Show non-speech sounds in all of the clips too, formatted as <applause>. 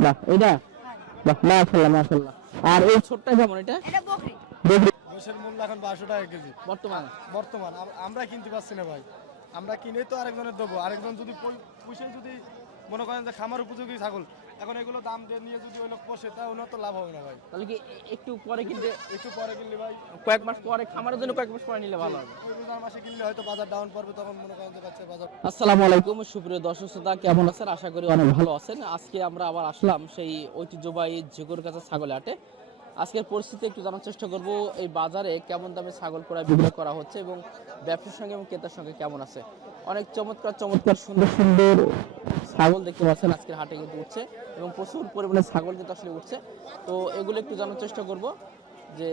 বাহ এটা? বাহ আর এই ছোটটা কেমন এটা? এটা বকরি। মূল্য এখন বারোশো টাকা কেজি। বর্তমান? বর্তমান। আম- আমরা কিনতে পারছি না ভাই। আমরা কিনে তো আরেকজনের দেবো। আরেকজন যদি পয়সা পুষে যদি মনে করেন যে খামার উপযোগী ছাগল এখন এগুলো দাম দিয়ে নিয়ে যদি ওই লোক পোষে তা ওনার তো লাভ হবে না ভাই। তাহলে কি একটু পরে কিনতে একটু পরে কিনলে ভাই। কয়েক মাস পরে খামারের জন্য কয়েক মাস পরে নিলে ভালো হবে। ওই রোজার মাসে কিনলে হয়তো বাজার ডাউন পড়বে তখন মনে করেন যে বাচ্চা বাজার আসসালামু আলাইকুম সুপ্রিয় দর্শক শ্রোতা কেমন আছেন? আশা করি অনেক ভালো আছেন। আজকে আমরা আবার আসলাম সেই ঐতিহ্যবাহী ঝিগুর কাছে ছাগল হাটে। আজকের পরিস্থিতি একটু জানার চেষ্টা করব এই বাজারে কেমন দামে ছাগল ক্রয় বিক্রয় করা হচ্ছে এবং ব্যবসার সঙ্গে এবং ক্রেতার সঙ্গে কেমন আছে? অনেক চমৎকার চমৎকার সুন্দর সুন্দর ছাগল দেখতে পাচ্ছেন আজকের হাটে কিন্তু উঠছে এবং প্রচুর পরিমাণে ছাগল কিন্তু আসলে উঠছে। তো এগুলো একটু জানার চেষ্টা করব যে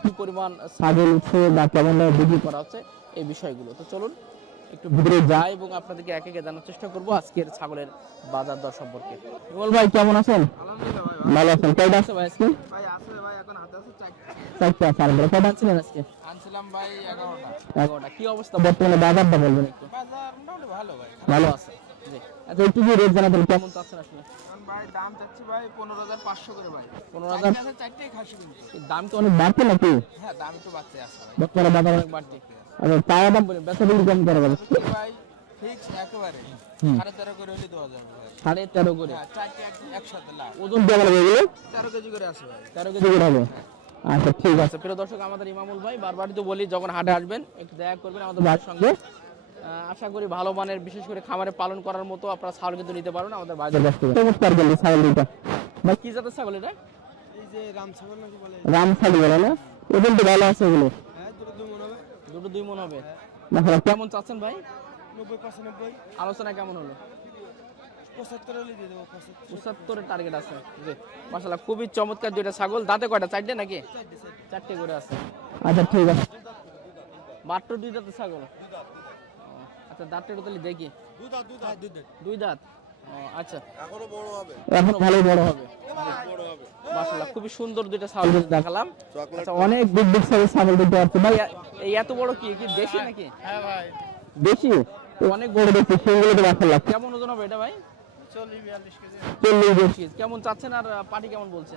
কি পরিমাণ ছাগল উঠছে বা কেমন বিক্রি করা হচ্ছে এই বিষয়গুলো। তো চলুন একটু ভিতরে যাই এবং আপনাদেরকে একে একে জানার চেষ্টা করব আজকের ছাগলের বাজার দর সম্পর্কে। বিমল ভাই কেমন আছেন? ভালো আছেন। কয়টা আছে ভাই আজকে? ভাই আছে ভাই এখন হাতে আছে চারটে আছে। আর কয়টা আনছিলেন আজকে? আনছিলাম ভাই এগারোটা। এগারোটা। কি অবস্থা? বর্তমানে বাজারটা বলবেন একটু। বাজার মোটামুটি ভালো ভাই। ভালো আছে। আচ্ছা একটু রেট কেমন চাচ্ছেন আসলে? ভাই দাম চাচ্ছি ভাই পনেরো হাজার পাঁচশো করে ভাই। পনেরো হাজার? চারটেই খাসি দাম তো অনেক বাড়ছে নাকি? হ্যাঁ দাম একটু বাড়তে বর্তমানে বাজার অনেক বাড়ছে। আচ্ছা তাও দাম বলেন বেচা বিক্রি কেমন করা যাবে ভাই ফিক্স একেবারে। সাড়ে তেরো করে হলে দু হাজার সাড়ে তেরো করে? হ্যাঁ চারটে একসাথে লাভ ওজন কেমন হবে এগুলো? তেরো কেজি করে ভাই। তেরো কেজি করে হবে? আচ্ছা ঠিক আছে। প্রিয় দর্শক আমাদের ইমামুল ভাই বারবারই তো বলি যখন হাটে আসবেন একটু দেখা করবেন আমাদের ভাইয়ের সঙ্গে। আশা করি ভালো মানের বিশেষ করে খামারে পালন করার মতো আপনারা ছাগল কিন্তু নিতে পারবেন আমাদের ভাইদের কাছ থেকে চমৎকার গেল ছাগল দুইটা ভাই কি জাতের ছাগল এটা? এই যে রাম ছাগল নাকি বলে? রাম ছাগল বলে না? ওজন তো ভালো আছে এগুলো। হ্যাঁ দুটো দু মনে হবে। দুটো দুই মন হবে। কেমন চাচ্ছেন ভাই? আলোচনা কেমন হলো? টার্গেট আছে। জি মাশাআল্লাহ খুবই চমৎকার দুইটা ছাগল। দাঁতে কয়টা? চারটে নাকি? চারটে করে আছে। আচ্ছা ঠিক আছে। মাত্র দুই ছাগল? আচ্ছা দাঁতটা একটু তাহলে দেখি। আর দুই দাঁত? আচ্ছা। এখনও বড় হবে। এখনও ভালোই বড় হবে। মাশাআল্লাহ খুবই সুন্দর দুইটা ছাগল দেখালাম। আচ্ছা অনেক বিগ বিগ সাইজের ছাগল দেখতে পাচ্ছি। ভাই এই এত বড় কি? কি দেশি নাকি? হ্যাঁ ভাই। দেশি? অনেক বড় দেখছি সেগুলো তো মাশাআল্লাহ। কেমন ওজন হবে এটা ভাই? কেমন চাচ্ছেন আর পাটি কেমন বলছে?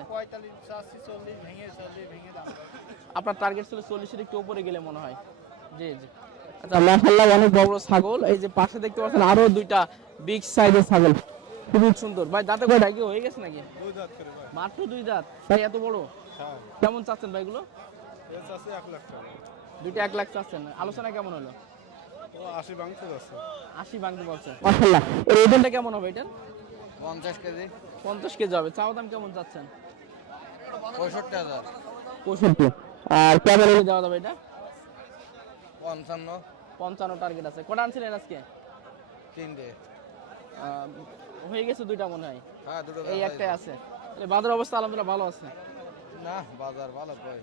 আপনার টার্গেট ছিল চল্লিশের একটু উপরে গেলে মনে হয়। জি জি। আচ্ছা মাশাআল্লাহ অনেক বড় বড় ছাগল। এই যে পাশে দেখতে পাচ্ছেন আরও দুইটা বিগ সাইজের ছাগল। খুবই সুন্দর। ভাই দাঁতে কয়টা কি হয়ে গেছে নাকি? দুই দাঁত করে ভাই। মাত্র দুই দাঁত? তাই এত বড়? হ্যাঁ। কেমন চাচ্ছেন ভাইগুলো এ চাষি এক লাখ টাকা। দুইটা এক লাখ চাচ্ছেন। আলোচনা কেমন হলো? ও আশি ভাঙতে যাচ্ছে। আশি ভাঙতে বলছে। মাশাআল্লাহ। এর ওজনটা কেমন হবে এটার? পঞ্চাশ কেজি। পঞ্চাশ কেজি হবে। চাওয়া দাম কেমন চাচ্ছেন? পঁয়ষট্টি হাজার। পঁয়ষট্টি। আর কেমন দেওয়া যাবে এটা? পঞ্চান্ন। পঞ্চান্ন টার্গেট আছে। কটা আনছিলেন আজকে? তিনটে। হয়ে গেছে দুইটা মনে হয়। হ্যাঁ দুটো এই একটাই আছে। বাজার অবস্থা আলহামদুলিল্লাহ ভালো আছে। না বাজার ভালো কই।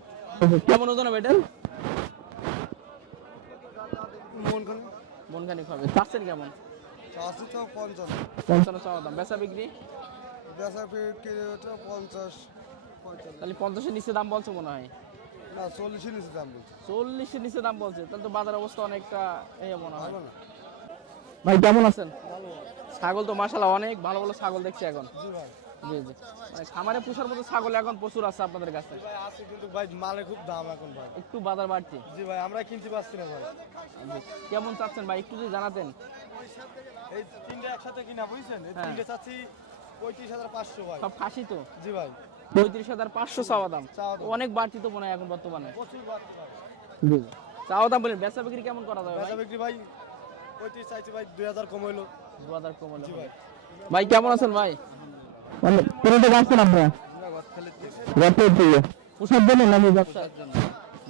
কেমন ওজন হবে এটার মন করে মন খানিক হবে। চাচ্ছেন কেমন? চাষি তো পঞ্চাশ পঞ্চান্ন চাওয়া দাম। বেচা বিক্রি? বেচা বিক্রি তো পঞ্চাশ তাহলে পঞ্চাশের নিচে দাম বলছে মনে হয়। চল্লিশের নিচে দাম বলছে। চল্লিশের নিচে দাম বলছে তাহলে তো বাজার অবস্থা অনেকটা এই মনে হয়। ভাই কেমন আছেন? ছাগল তো মাসাল্লাহ অনেক ভালো ভালো ছাগল দেখছি এখন। জি জি মানে খামারে পোষার মতো ছাগল এখন প্রচুর আছে আপনাদের কাছে। আছে কিন্তু ভাই মালে খুব দাম এখন ভাই। একটু বাজার বাড়তি জি ভাই আমরা কিনতে পারছি না ভাই। কেমন চাচ্ছেন ভাই একটু যদি জানাতেন। এই তিনটে একসাথে কিনা বুঝছেন? এই হ্যাঁ। তিনটে চাচ্ছি পঁয়ত্রিশ হাজার পাঁচশো ভাই। সব খাসি তো? জি ভাই। পঁয়ত্রিশ হাজার পাঁচশো চাওয়া দাম। অনেক বাড়তি তো মনে হয় এখন বর্তমানে। চাওয়া দাম বলেন বেচা বিক্রি কেমন করা যাবে বেচা বিক্রি ভাই পঁয়ত্রিশ চাইছি ভাই দুই হাজার কম হইল। দু হাজার কম হবে। ভাই। কেমন আছেন ভাই? কোনটা আসছেন আপনারা? পোষার জন্য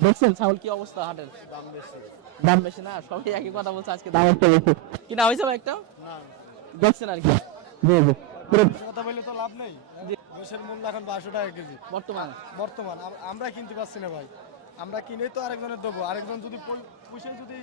দেখছেন ছাগল কি অবস্থা হাটের? দাম বেশি। দাম বেশি না সবাই একই কথা বলছে আজকে দাম একটু বেশি। কিনা হয়েছে ভাই একটা? না। দেখছেন আর কি। জি জি। কথা বললে তো লাভ নেই। গোশের মূল্য এখন বারোশো টাকা কেজি। বর্তমানে? বর্তমান। আমরা কিনতে পারছি না ভাই। আমরা কিনে তো আরেকজনের দেবো। আরেকজন যদি পুষে যদি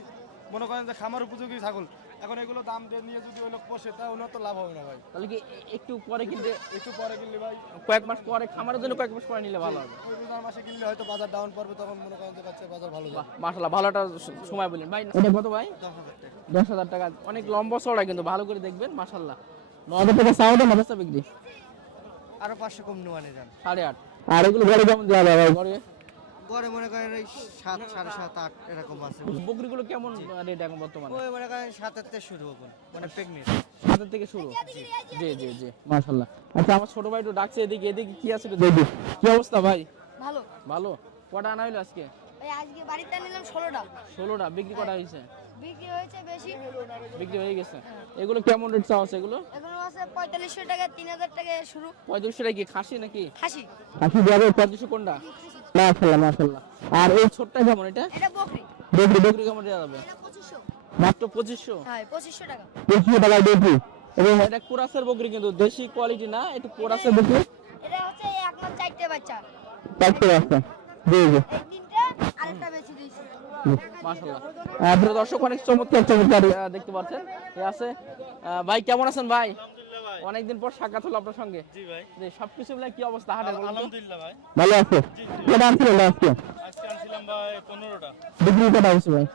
মনে করেন যে খামার উপযোগী ছাগল এখন এগুলো দাম দিয়ে নিয়ে যদি ওই লোক পোষে তা ওনার তো লাভ হবে না ভাই। তাহলে কি একটু পরে কিনতে একটু পরে কিনলে ভাই কয়েক মাস পরে খামারের জন্য কয়েক মাস পরে নিলে ভালো হবে। ওই রোজার মাসে কিনলে হয়তো বাজার ডাউন পড়বে তখন মনে করেন যে বাচ্চা বাজার ভালো যাবে। মাসাল্লাহ ভালো একটা সময় বললেন। ভাই এটা কত ভাই? দশ হাজার টাকা। অনেক লম্বা চড়া কিন্তু ভালো করে দেখবেন মাসাল্লাহ ন হাজার টাকা চাওয়া দাম না বেচা বিক্রি। আরও পাঁচশো কম যান। সাড়ে আট। আর এগুলো ঘরে কেমন যাবে ঘরে? গড়ে মনে করেন এই সাত সাড়ে সাত আট এরকম আছে। বকরিগুলো কেমন রেট এখন বর্তমানে? ওই মনে করেন সাতের থেকে শুরু মানে প্রেগনেন্ট থেকে শুরু? জি জি জি মাশাল্লাহ আচ্ছা আমার ছোট ভাই একটু ডাকছে এদিকে এদিকে কি আছে একটু দেখি। কি অবস্থা ভাই? ভালো। ভালো? কটা আনা হইল আজকে? ওই আজকে বাড়িতে নিলাম ষোলোটা। ষোলোটা বিক্রি কটা হয়েছে বিক্রি হয়েছে বেশি। বিক্রি হয়ে গেছে। এগুলো কেমন রেট চাওয়া আছে এগুলো? এগুলো আছে পঁয়তাল্লিশশো টাকা তিন হাজার টাকা শুরু। পঁয়ত্রিশশো টাকা কি খাসি নাকি? খাসি। খাসি যাবে পঁয়ত্রিশশো কোনটা? মাশাল্লাহ মাশাল্লাহ আর এই ছোটটা কেমন এটা? এটা বকরি। বকরি বকরি কেমন দেওয়া যাবে? মাত্র পঁচিশশো? হ্যাঁ পঁচিশশো টাকা। পঁচিশশো টাকায় বকরি। এবং এটা কোরাসের বকরি কিন্তু দেশি কোয়ালিটি না একটু কোরাসের বকরি? এটা হচ্ছে এক মাস চারটে বাচ্চা। চারটে আছে জি জি। মাশাআল্লাহ। দর্শক অনেক চমৎকার চমৎকার দেখতে পাচ্ছেন। এ আছে। ভাই কেমন আছেন ভাই? অনেকদিন পর সাক্ষাৎ হলো আপনার সঙ্গে। জি ভাই। জি সবকিছু মিলে কি অবস্থা হাটের আলহামদুলিল্লাহ ভাই। ভালো আছে কেমন আছেন আজকে আনছিলাম ভাই পনেরোটা। বিক্রি কটা হয়েছে ভাই?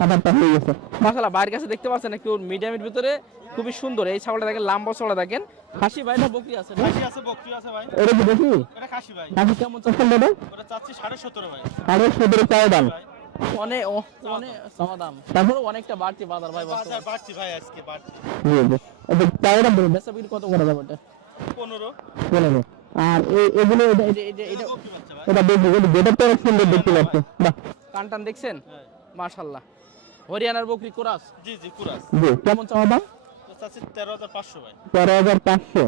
আটটা হয়ে গেছে। মাশাআল্লাহ বাইরের কাছে দেখতে পাচ্ছেন একটু মিডিয়ামের ভিতরে খুবই সুন্দর। এই ছাগলটা দেখেন লাম্বা চড়া দেখেন। খাসি ভাই না বকরি আছে? খাসি আছে বকরি আছে ভাই। এটা কি দেখি এটা খাসি ভাই। খাসি কেমন চাচ্ছেন দাদা? ওটা চাচ্ছি সাড়ে সতেরো ভাই। সাড়ে সতেরো দাম। ভাই অনেক ও- অনেক চাওয়া দাম অনেকটা বাড়তি বাজার ভাই বাজার। বাড়ছি ভাই আজকে বাড়ছি জি জি। এটা চার দাম বলুন বেচা বিক্রি কত করা যাবে এটা? পনেরো। পনেরো। আর এই এগুলো এটা এটা এটা এটা যেটা তো সুন্দর দেখতে লাগছে। বাহ। কান টান দেখছেন? হ্যাঁ। মাশাল্লাহ হরিয়ানার বকরি কোরাস। জি জি কুরাস। জি কেমন চাওয়া দাম? তো চাচ্ছি তেরো হাজার পাঁচশো ভাই। তেরো হাজার পাঁচশো।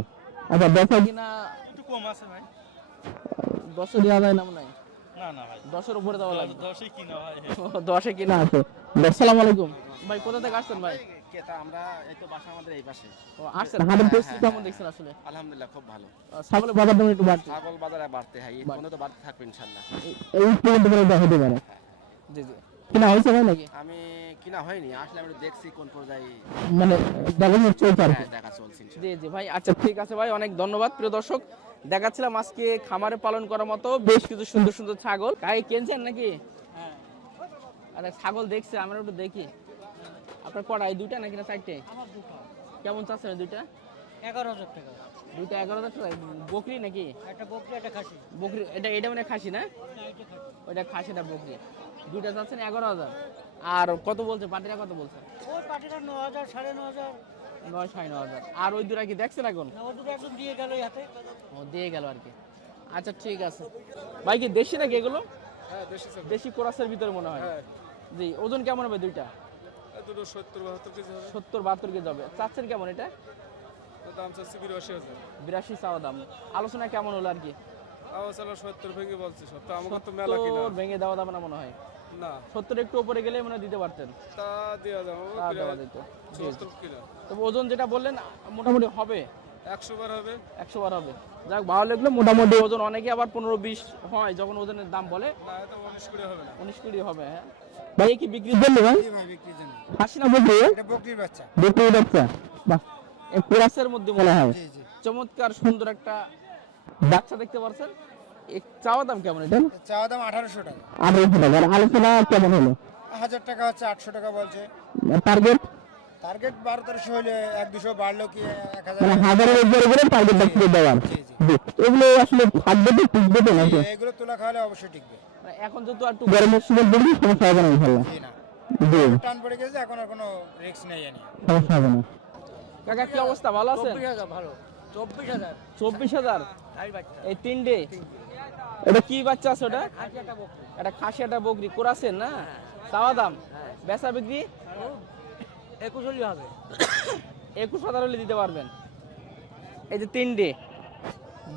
আচ্ছা বেচা কিনা একটু কম আছে ভাই। দশে দেওয়া যায় না মনে হয়? না না ভাই। দশের উপরে দেওয়া লাগবে। দশই কিনা ভাই। <laughs> দশে কিনা। আছে। আসসালামু আলাইকুম। ভাই কোথা থেকে আসছেন ভাই? কেতা আমরা এই তো বাসা আমাদের এই পাশে। ও আসছেন। হাটের পরিস্থিতি কেমন দেখছেন আসলে? আলহামদুলিল্লাহ খুব ভালো। আহ, ছাগলের বাজার দাম একটু বাড়ছে। ছাগল বাজারে বাড়তে হয় এই বাড়তে। পর্যন্ত বাড়তে থাকবে ইনশাল্লাহ। এই- পর্যন্ত জি জি। কিনা হয়েছে ভাই নাকি? আমি কিনা হয়নি আসলে আমি দেখছি কোন পর্যায়ে মানে দেখা চলছে আর হ্যাঁ, দেখা চলছে জি জি ভাই আচ্ছা ঠিক আছে ভাই অনেক ধন্যবাদ প্রিয় দর্শক। দেখাচ্ছিলাম আজকে খামারে পালন করার মতো বেশ কিছু সুন্দর সুন্দর ছাগল। গায়ে কিনছেন নাকি? আরে ছাগল দেখছে আমরা একটু দেখি। আপনার কটা এই দুইটা নাকি না চারটে? কেমন চাচ্ছেন দুইটা? এগারো হাজার টাকা। দুইটা এগারো হাজার বকরি নাকি? একটা বকরি একটা খাসি। বকরি এটা এটা মানে খাসি না? ওইটা খাসি না বকরি। দুইটা চাচ্ছেন এগারো হাজার। আর কত বলছে? পাটিরা কত বলছে? ওই পাটিটা ন হাজার সাড়ে ন হাজার। নয় সাড়ে নয় হাজার। আর ওই দুটা কি দেখছেন এখন? না ওদের একদম দিয়ে গেল হাতে। ও দিয়ে গেল আর কি। আচ্ছা ঠিক আছে। ভাই কি দেশি নাকি এগুলো? দেশি কোরাসের ভিতরে মনে হয়। জি ওজন কেমন হবে দুইটা? সত্তর বাহাত্তর কেজি হবে। চাচ্ছেন কেমন এটা? দাম চাচ্ছি বিরাশি হাজার। বিরাশি চাওয়া দাম। আলোচনা কেমন হলো আর কি? আবার সত্তর ভেঙে বলছে সব। তো আমাকে তো মেলা কিনা। ভেঙে দেওয়া যাবে না মনে হয়? না। সত্তর একটু উপরে গেলে মনে দিতে পারতেন। তা দেওয়া যাবে তা দেওয়া যেত। জি, জি। সত্তর কিনা। তবে ওজন যেটা বললেন মোটামুটি হবে? একশো বার হবে। একশো বার হবে। যাক ভালো লাগল। মোটামুটি ওজন অনেকে আবার পনেরো বিশ হয় যখন ওজনের দাম বলে। উনিশ কুড়ি হবে হ্যাঁ। ভাই কি বিক্রি ভাই জন্য হাসি না। বললি বকরির বাচ্চা। বিক্রি বাচ্চা। বাহ। কোরাসের মধ্যে মনে হয়। চমৎকার সুন্দর একটা বাচ্চা দেখতে পাচ্ছেন চাওয়া দাম কেমন এটা? চাওয়া দাম আঠারোশো টাকা। আঠারোশো টাকা। আলোচনা কেমন হলো? হাজার টাকা হচ্ছে আটশো টাকা বলছে। টার্গেট টার্গেট বারো তেরোশো হলে এক দুশো বাড়লো কি এক হাজার মানে হাজারের উপরে করে টার্গেট দেওয়ার। এগুলো আসলে থাকবে তো টিকবে তো নাকি? এগুলো তোলা খাওয়ালে অবশ্যই টিকবে। মানে এখন যেহেতু একটু গরমের সময় সমস্যা হবে না টান পড়ে গেছে এখন আর কোনো রিস্ক নেই জানি সমস্যা হবে না। কাকা কি অবস্থা? ভালো আছেন? ভালো। চব্বিশ হাজার। চব্বিশ হাজার? এই তিনটে? এটা কি বাচ্চা আছে ওটা? একটা খাসি একটা বকরি। কোরাছেন না? চাওয়া দাম? বেচা বিক্রি? একুশ হলে হবে। একুশ হাজার হলে দিতে পারবেন। এই যে তিনটে।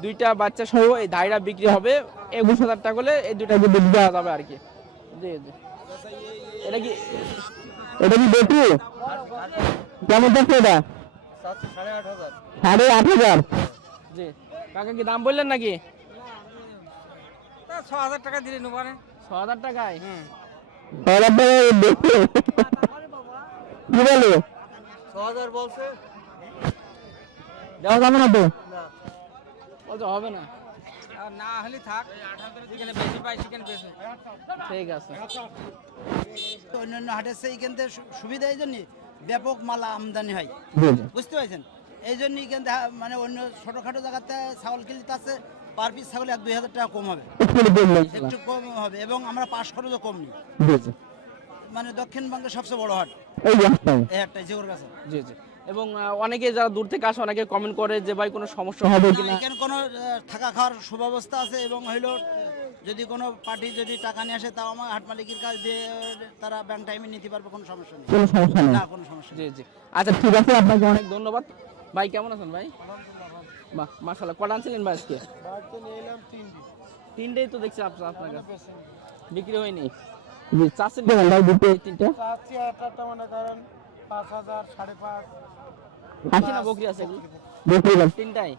দুইটা বাচ্চা সহ এই ধাইরা বিক্রি হবে। একুশ হাজার টাকা হলে এই দুইটা দুধ দেওয়া যাবে আর কি। জি জি। এটা কি এটা কি বেটু কেমন যাচ্ছে এটা? সাড়ে আট হাজার। সাড়ে আট হাজার? জি। কাকা কি দাম বললেন নাকি? ছ হাজার টাকা দিলে নেব ছ হাজার টাকায়? ছ হাজার টাকায় দেখছে কি বলে? ছ হাজার বলছে। দেওয়া যাবে না তো? বলছে হবে না। না হলে থাক। যেখানে বেশি পাই সেখানে বেশি। ঠিক আছে। অন্যান্য হাটের সেই এখান থেকে সুবিধা এই জন্য ব্যাপক মালা আমদানি হয়। বুঝতে পারছেন? এই জন্যই কিন্তু হা- মানে অন্য ছোটখাটো জায়গাতে ছাগল কিনতে আছে পার পিস ছাগল এক দুই হাজার টাকা কম হবে। একটু কম হবে এবং আমরা পাশ খরচও কম নিই। মানে দক্ষিণবঙ্গের সবচেয়ে বড় হাট। এই হাটটাই। জিওর কাছে। জি জি। এবং অনেকে যারা দূর থেকে আসে অনেকে কমেন্ট করে যে ভাই কোনো সমস্যা হবে না, কিনা? এখানে কোনো থাকা খাওয়ার সুব্যবস্থা আছে এবং হইল যদি কোনো পার্টি যদি টাকা নিয়ে আসে তাও আমার হাট মালিকের কাছ দিয়ে তারা ব্যাংক টাইমে নিতে পারবে কোনো সমস্যা নেই। কোনো সমস্যা নেই। না কোনো সমস্যা জি জি। আচ্ছা ঠিক আছে আপনাকে অনেক ধন্যবাদ। ভাই কেমন আছেন ভাই? বাহ মাশাআল্লাহ। কটা আনছিলেন ভাই আজকে? এলাম তিনটি। তিনটেই তো দেখছি আপনার আপনার কাছে। বিক্রি হয়নি। জি। কেমন ভাই দুটো তিনটা? চাচ্ছি একটা মনে করেন পাঁচ হাজার সাড়ে পাঁচ। হাসি না বকরি আছে বকরি গাছ তিনটাই?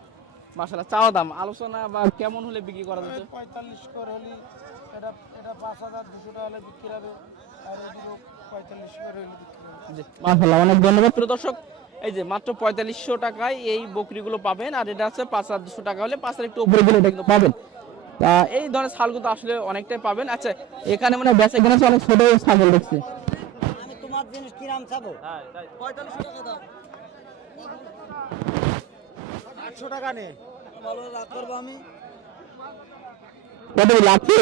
মাশাআল্লাহ চাওয়া দাম। আলোচনা বা কেমন হলে বিক্রি করা যেত? পঁয়তাল্লিশ করে হলে এটা এটা টাকা হলে বিক্রি হবে আর এদিকে পঁয়তাল্লিশ করে হলে বিক্রি হবে। জি। মাশাআল্লাহ অনেক ধন্যবাদ। প্রিয় দর্শক এই যে মাত্র পঁয়তাল্লিশশো টাকায় এই বকরিগুলো পাবেন আর এটা আছে পাঁচ হাজার দুশো টাকা হলে পাঁচ হাজার একটু উপরে গেলে এটা কিন্তু পাবেন। তা এই ধরনের ছাগলগুলো আসলে অনেকটাই পাবেন। আচ্ছা এখানে মানে বেচা কেনা অনেক ছোট ছাগল দেখছি। আমি তোমার জিনিস কিরাম চাবো আটশো টাকা নেই ভালো রাগ করব আমি কত লাগছে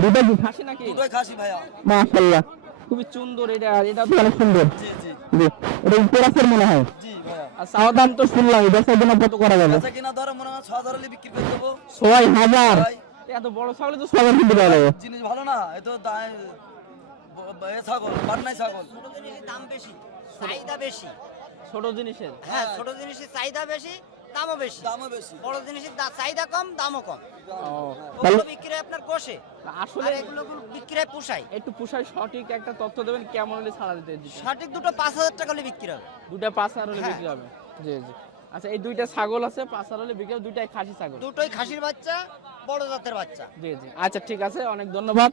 দুটো কি খাসি নাকি? দুটোই খাসি ভাইয়া। মাশাআল্লাহ। খুবই সুন্দর এটা এটা তো অনেক সুন্দর। জি জি। জি। এটা উপরাসের মনে হয়? জি ভাইয়া। আর চাওয়া দাম তো শুনলাম বেচার জন্য কত করা যাবে? আচ্ছা কিনা ধরো মনে হয় ছ হলে বিক্রি করে দেবো। ছয় হাজার? ভাই। এত বড় ছাগল তো ছয় হাজার কিনতে পারা জিনিস ভালো না এ তো এ ছাগল পাটনাই ছাগল। দাম বেশি চাহিদা বেশি। ছোট জিনিসের? হ্যাঁ ছোট জিনিসের চাহিদা বেশি দামও বেশি। দামও বেশি। বড় জিনিসের চাহিদা কম দামও কম। ওগুলো বিক্রি হয় আপনার কোষে আসলে এগুলো বিক্রি হয় পুষাই একটু পুষায় সঠিক একটা তথ্য দেবেন কেমন হলে ছাড়া দিতে দিতে। সঠিক দুটো পাঁচ হাজার টাকা হলে বিক্রি হবে। দুটা পাঁচ হাজার হলে বিক্রি হবে। জি জি। আচ্ছা এই দুইটা ছাগল আছে পাঁচ হাজার হলে বিক্রি হবে দুইটাই খাসি ছাগল। দুটোই খাসির বাচ্চা বড় জাতের বাচ্চা। জি জি। আচ্ছা ঠিক আছে অনেক ধন্যবাদ।